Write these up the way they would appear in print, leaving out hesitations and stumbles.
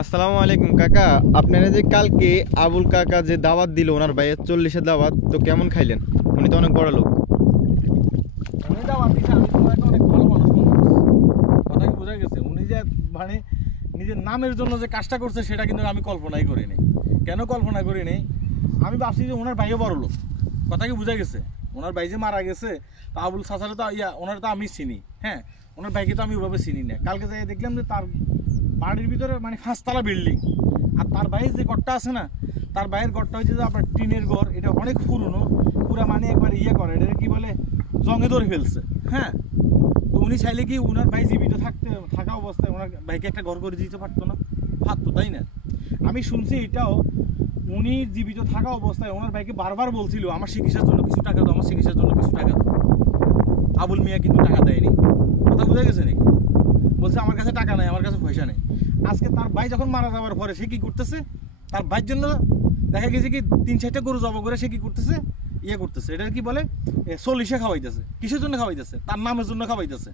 আসসালামু আলাইকুম কাকা, আপনারা যে কালকে আবুল কাকা যে দাওয়াত দিল ওনার ভাইয়ের 40-এর দাওয়াত, তো কেমন খাইলেন? উনি তো অনেক বড় লোক। উনি দাওয়াত দিছে, আমি তো ওনাকে অনেক ভালো মানুষ মনে করছি। কথা কি বোঝা গেছে? উনি যে মানে নিজের নামের জন্য যে কাজটা করছে সেটা কিন্তু আমি কল্পনাই করিনি। কেন কল্পনা করিনি? আমি ভাবছি যে ওনার ভাইও বড় লোক। কথা কি বোঝা গেছে? ওনার ভাই যে মারা গেছে, তা আবুল চাচারে তো ওনার তো আমি চিনি। হ্যাঁ, ওনার ভাইকে তো আমি ওইভাবে চিনি না। কালকে যাই দেখলাম যে তার বাড়ির ভিতরে মানে 5 তলা বিল্ডিং, আর তার বাইরে যে ঘরটা আছে না, তার বাইরের ঘরটা হচ্ছে যে আপনার টিনের ঘর। এটা অনেক পুরনো, পুরা মানে একবার করে, এটা কি বলে জঙ্গে ধরে ফেলছে। হ্যাঁ, তো উনি চাইলে কি ওনার ভাই জীবিত থাকা অবস্থায় ওনার ভাইকে একটা ঘর করে দিতে পারতো না? পারতো, তাই না? আমি শুনছি এটাও উনি জীবিত থাকা অবস্থায় ওনার ভাইকে বারবার বলছিল আমার চিকিৎসার জন্য কিছু টাকা দাও, আমার চিকিৎসার জন্য কিছু টাকা দাও। আবুল মিয়া কিন্তু টাকা দেয়নি। কথা বোঝা গেছে নাকি? বলছে আমার কাছে টাকা নেই, আমার কাছে পয়সা নেই। আজকে তার ভাই যখন মারা যাওয়ার পরে সে কি করতেছে? তার ভাইয়ের জন্য দেখা গেছে কি 3-4টা গরু জব করে সে কি করতেছে, করতেছে। এটা কি বলে সলিষে খাওয়াইতেছে। কিসের জন্য খাওয়াইতেছে? তার নামের জন্য খাওয়াইতেছে,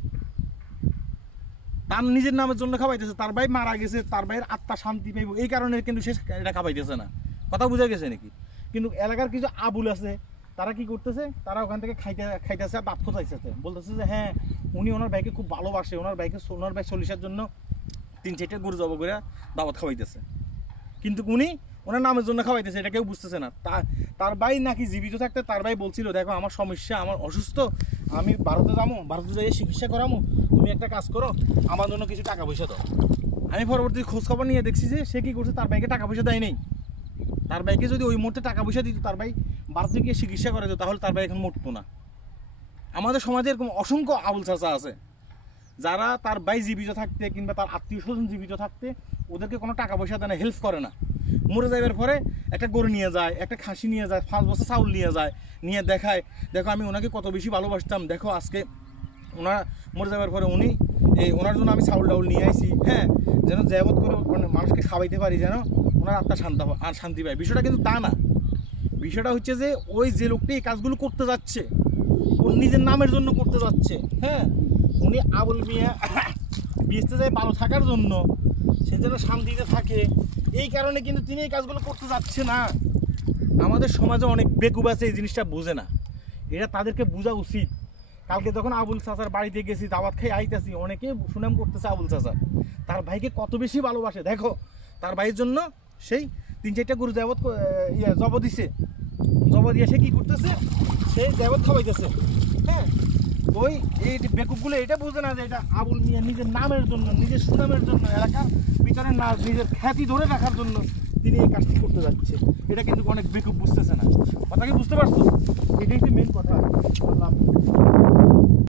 তার নিজের নামের জন্য খাওয়াইতেছে। তার ভাই মারা গেছে, তার ভাইয়ের আত্মা শান্তি পাইব, এই কারণে কিন্তু সে এটা খাওয়াইতেছে না। কথা বোঝা গেছে নাকি? কিন্তু এলাকার কিছু আবুল আছে, তারা কি করতেছে? তারা ওখান থেকে খাইতেছে, দাঁত খোঁচাইছে, বলতেছে যে হ্যাঁ উনি ওনার ভাইকে খুব ভালোবাসে, ওনার ভাই সলিষার জন্য 3-4টা গরু জব করে দাওয়াত খাওয়াইতেছে। কিন্তু উনি ওনার নামের জন্য খাওয়াইতেছে, এটা কেউ বুঝতেছে না। তার ভাই নাকি জীবিত থাকতে তার ভাই বলছিল দেখো আমার সমস্যা, আমার অসুস্থ, আমি ভারতে যাবো, ভারতে যাই চিকিৎসা করামো, তুমি একটা কাজ করো, আমার জন্য কিছু টাকা পয়সা দাও। আমি পরবর্তী খোঁজখবর নিয়ে দেখছি যে সে কী করছে, তার ভাইকে টাকা পয়সা দেয় নেই। তার ভাইকে যদি ওই মুহূর্তে টাকা পয়সা দিত, তার ভাই ভারতে গিয়ে চিকিৎসা করা যেত, তাহলে তার ভাই এখন মরতো না। আমাদের সমাজে এরকম অসংখ্য আবুল চাচা আছে যারা তার ভাই জীবিত থাকতে কিংবা তার আত্মীয় স্বজন জীবিত থাকতে ওদেরকে কোনো টাকা পয়সা দেয় না, হেল্প করে না। মরে যাইবার পরে একটা গরু নিয়ে যায়, একটা খাসি নিয়ে যায়, 5 বছর চাউল নিয়ে যায়, নিয়ে দেখায় দেখো আমি ওনাকে কত বেশি ভালোবাসতাম, দেখো আজকে ওনার মরে যাওয়ার পরে উনি ওনার জন্য আমি চাউল ডাউল নিয়ে আসি, হ্যাঁ, যেন যাবত করে মানুষকে খাওয়াইতে পারি, যেন ওনার আত্মা শান্তি পায়। বিষয়টা কিন্তু তা না। বিষয়টা হচ্ছে যে ওই যে লোকটি এই কাজগুলো করতে যাচ্ছে ওর নিজের নামের জন্য করতে যাচ্ছে। হ্যাঁ, উনি আবুল মিয়া বেঁচতে যায় ভালো থাকার জন্য, সে যেন শান্তিতে থাকে, এই কারণে কিন্তু তিনি এই কাজগুলো করতে যাচ্ছে না। আমাদের সমাজে অনেক বেকুব আছে, এই জিনিসটা বোঝে না। এটা তাদেরকে বোঝা উচিত। কালকে যখন আবুল চাচার বাড়িতে গেছি, দাওয়াত খাই আইতেছি, অনেকে সুনাম করতেছে আবুল চাচার, তার ভাইকে কত বেশি ভালোবাসে। দেখো তার ভাইয়ের জন্য সেই 3-4টা গরু জব দিছে, জব দিয়ে সে কী করতেছে, সে যাবত খাওয়াইতেছে। হ্যাঁ, ওই এই বেকুবগুলো এটা বোঝে না যে এটা আবুল মিয়া নিজের নামের জন্য, নিজের সুনামের জন্য, এলাকার ভিতরে না নিজের খ্যাতি ধরে রাখার জন্য তিনি এই কাজটি করতে যাচ্ছে। এটা কিন্তু অনেক বেকুব বুঝতেছে না। কথা কি বুঝতে পারছো? এটাই তো মেন কথা।